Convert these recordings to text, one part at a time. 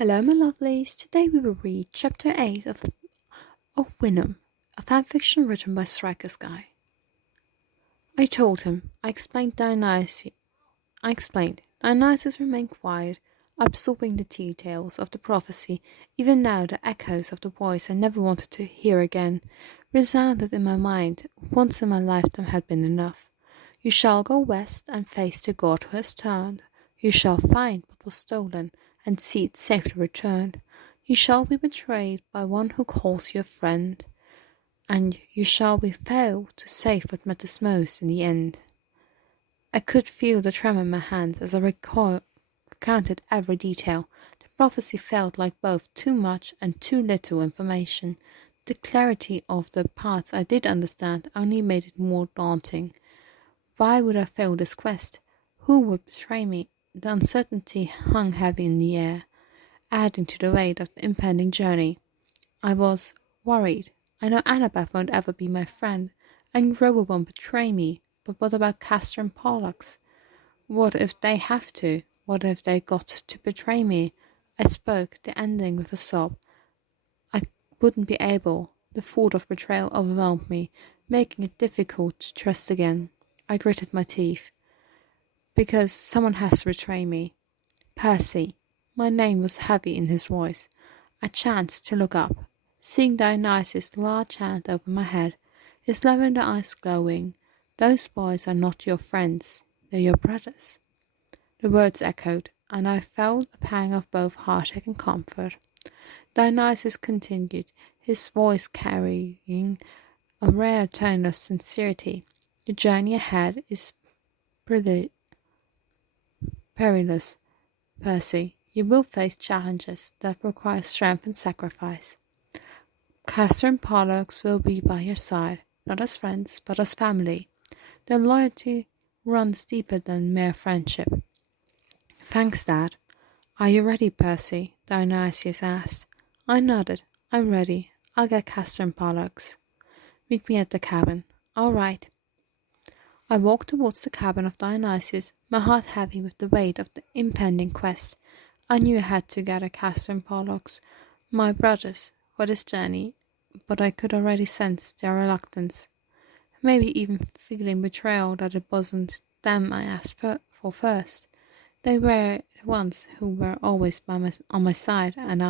Hello, my lovelies. Today we will read Chapter 8 of Vinum, a fanfiction written by Striker's Guy. I told him. I explained. Dionysus remained quiet, absorbing the details of the prophecy. Even now, the echoes of the voice I never wanted to hear again resounded in my mind. Once in my lifetime had been enough. You shall go west and face the God who has turned. You shall find what was stolen and see it safely returned. You shall be betrayed by one who calls you a friend, and you shall be fail to save what matters most in the end. I could feel the tremor in my hands as I recounted every detail. The prophecy felt like both too much and too little information. The clarity of the parts I did understand only made it more daunting. Why would I fail this quest? Who would betray me? The uncertainty hung heavy in the air, adding to the weight of the impending journey. I was worried. I know Annabeth won't ever be my friend, and Grover won't betray me, but what about Castor and Pollux? What if they have to? What if they got to betray me? I spoke, the ending with a sob. I wouldn't be able. The thought of betrayal overwhelmed me, making it difficult to trust again. I gritted my teeth. Because someone has to betray me. Percy. My name was heavy in his voice. I chanced to look up, seeing Dionysus' large hand over my head, his lavender eyes glowing. Those boys are not your friends, they're your brothers. The words echoed, and I felt a pang of both heartache and comfort. Dionysus continued, his voice carrying a rare tone of sincerity. The journey ahead is perilous, Percy. You will face challenges that require strength and sacrifice. Castor and Pollux will be by your side, not as friends, but as family. Their loyalty runs deeper than mere friendship. Thanks, Dad. Are you ready, Percy? Dionysius asked. I nodded. I'm ready. I'll get Castor and Pollux. Meet me at the cabin. All right. I walked towards the cabin of Dionysius, my heart heavy with the weight of the impending quest. I knew I had to gather Castor and Pollux, my brothers, for this journey, but I could already sense their reluctance, maybe even feeling betrayal that it wasn't them I asked for first. They were the ones who were always on my side, and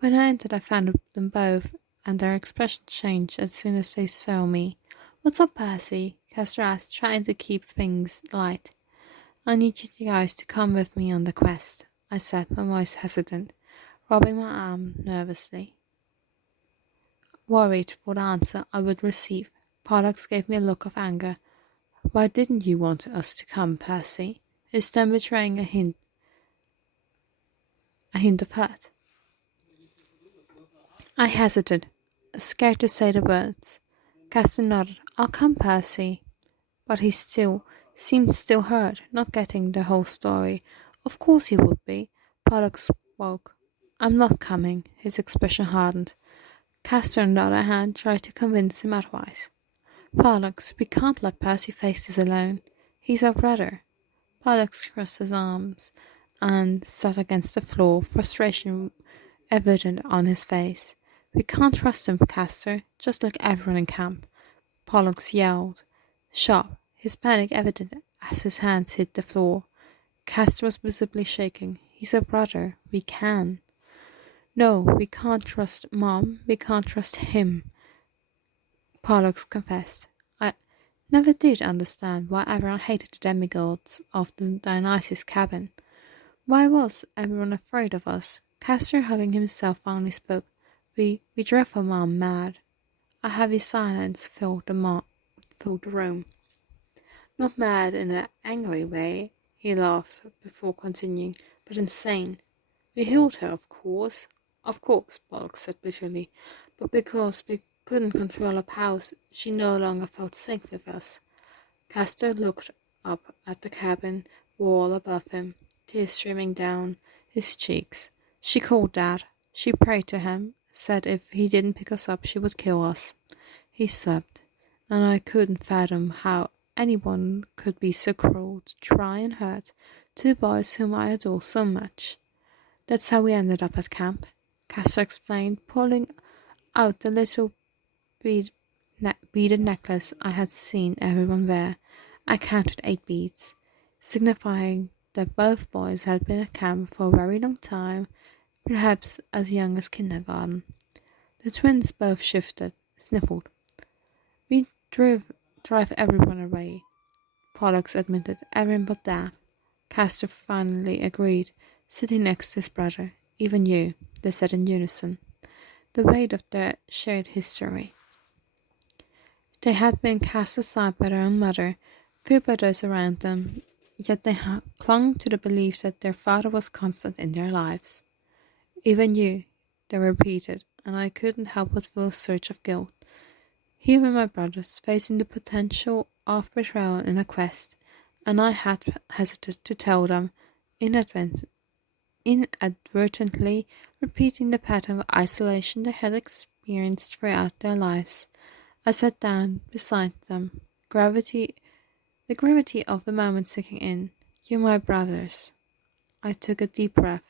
when I entered I found them both, and their expression changed as soon as they saw me. What's up, Percy? Castor asked, trying to keep things light. I need you guys to come with me on the quest, I said, my voice hesitant, rubbing my arm nervously. Worried for the answer I would receive, Pollux gave me a look of anger. Why didn't you want us to come, Percy? His tone betraying a hint of hurt. I hesitated, scared to say the words. Castor nodded. I'll come, Percy. But he seemed hurt, not getting the whole story. Of course he would be. Pollux spoke. I'm not coming. His expression hardened. Castor, on the other hand, tried to convince him otherwise. Pollux, we can't let Percy face this alone. He's our brother. Pollux crossed his arms and sat against the floor, frustration evident on his face. We can't trust him, Castor, just like everyone in camp. Pollux yelled, sharp, his panic evident as his hands hit the floor. Castor was visibly shaking. He's a brother. We can. No, we can't trust Mom. We can't trust him, Pollux confessed. I never did understand why everyone hated the demigods of the Dionysus cabin. Why was everyone afraid of us? Castor, hugging himself, finally spoke. We drove our Mom mad. A heavy silence filled the room. Not mad in an angry way, he laughed before continuing, but insane. We healed her, of course. Of course, Pollux said bitterly, but because we couldn't control her powers, she no longer felt safe with us. Castor looked up at the cabin wall above him, tears streaming down his cheeks. She called Dad. She prayed to him, said if he didn't pick us up, she would kill us. He sobbed, and I couldn't fathom how anyone could be so cruel to try and hurt two boys whom I adore so much. That's how we ended up at camp, Castor explained, pulling out the little beaded necklace I had seen everyone wear. I counted 8 beads, signifying that both boys had been at camp for a very long time, perhaps as young as kindergarten. The twins both sniffled. We drive everyone away, Pollux admitted. Everyone but Dad. Castor finally agreed, sitting next to his brother. Even you, they said in unison. The weight of their shared history. They had been cast aside by their own mother, feared by those around them, yet they clung to the belief that their father was constant in their lives. Even you, they repeated, and I couldn't help but feel a surge of guilt. Here were my brothers, facing the potential of betrayal in a quest, and I had hesitated to tell them, inadvertently repeating the pattern of isolation they had experienced throughout their lives. I sat down beside them, the gravity of the moment sinking in. "You're my brothers." I took a deep breath,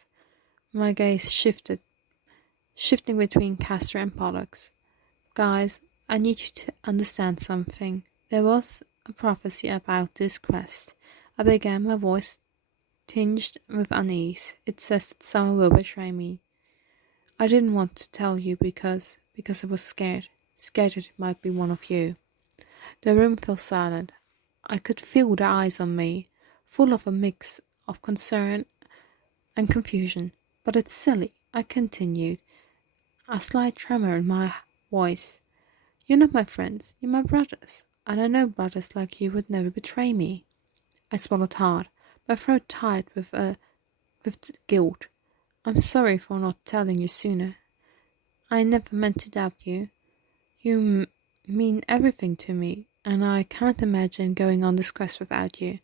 my gaze shifting between Castor and Pollux. "Guys, I need you to understand something. There was a prophecy about this quest." I began, my voice tinged with unease. "It says that someone will betray me. I didn't want to tell you because I was scared that it might be one of you." The room fell silent. I could feel their eyes on me, full of a mix of concern and confusion. "But it's silly," I continued, a slight tremor in my voice. "You're not my friends, you're my brothers, and I know brothers like you would never betray me." I swallowed hard, my throat tight with guilt. "I'm sorry for not telling you sooner. I never meant to doubt you. You mean everything to me, and I can't imagine going on this quest without you."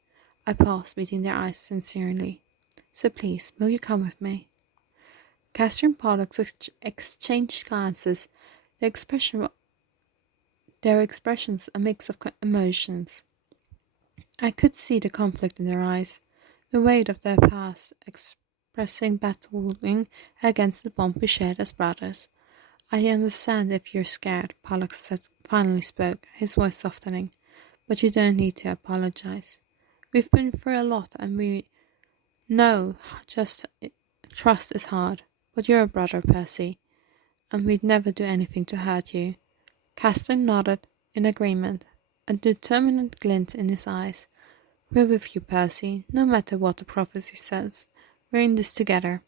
I paused, meeting their eyes sincerely. "So please, will you come with me?" Castor and Pollux exchanged glances, their expressions a mix of emotions. I could see the conflict in their eyes, the weight of their past battling against the bond we shared as brothers. "I understand if you're scared," Pollux finally spoke, his voice softening, "but you don't need to apologize. We've been through a lot, and we know trust is hard. But you're a brother, Percy, and we'd never do anything to hurt you." Castor nodded in agreement, a determined glint in his eyes. "We're with you, Percy, no matter what the prophecy says. We're in this together."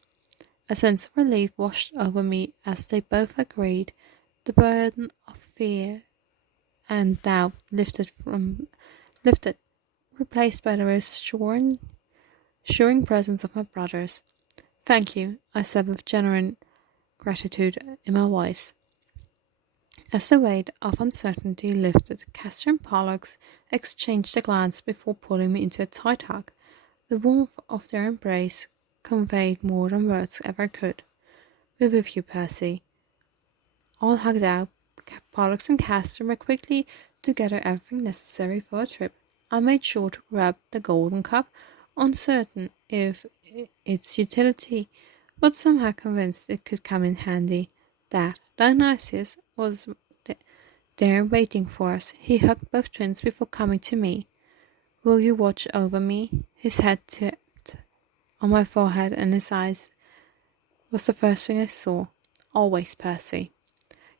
A sense of relief washed over me as they both agreed. The burden of fear and doubt lifted, replaced by the reassuring presence of my brothers. "Thank you," I said with genuine gratitude in my voice. As the weight of uncertainty lifted, Castor and Pollux exchanged a glance before pulling me into a tight hug. The warmth of their embrace conveyed more than words ever could. "We're with you, Percy." All hugged out, Pollux and Castor were quickly to gather everything necessary for a trip. I made sure to grab the golden cup, uncertain if its utility, but somehow convinced it could come in handy. That Dionysius was there waiting for us. He hugged both twins before coming to me. "Will you watch over me?" His head tipped on my forehead, and his eyes was the first thing I saw. "Always, Percy."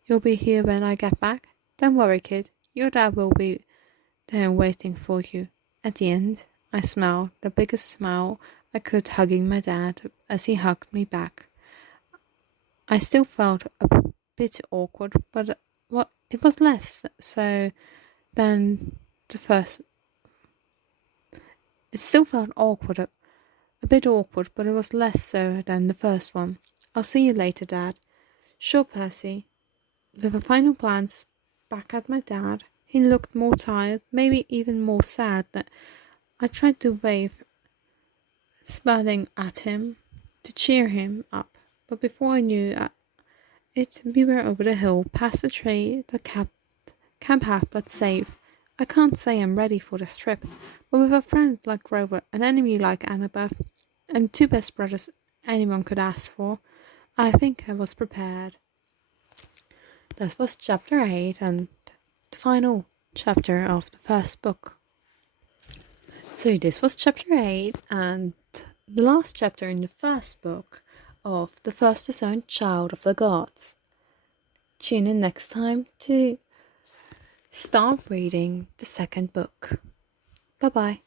"You'll be here when I get back?" "Don't worry, kid. Your dad will be there waiting for you." At the end, I smiled, the biggest smile I could, hugging my dad as he hugged me back. I still felt a bit awkward, but it was less so than the first. It still felt awkward, a bit awkward, but it was less so than the first one. "I'll see you later, Dad." "Sure, Percy." With a final glance back at my dad, he looked more tired, maybe even more sad. That I tried to wave, smiling at him to cheer him up, but before I knew it, we were over the hill, past the tree that kept Camp Half-Blood safe. I can't say I'm ready for this trip, but with a friend like Grover, an enemy like Annabeth, and two best brothers anyone could ask for. I think I was prepared. That was chapter 8 and the final chapter of the first book. So this was chapter 8 and the last chapter in the first book of The First Disowned Child of the Gods. Tune in next time to start reading the second book. Bye bye.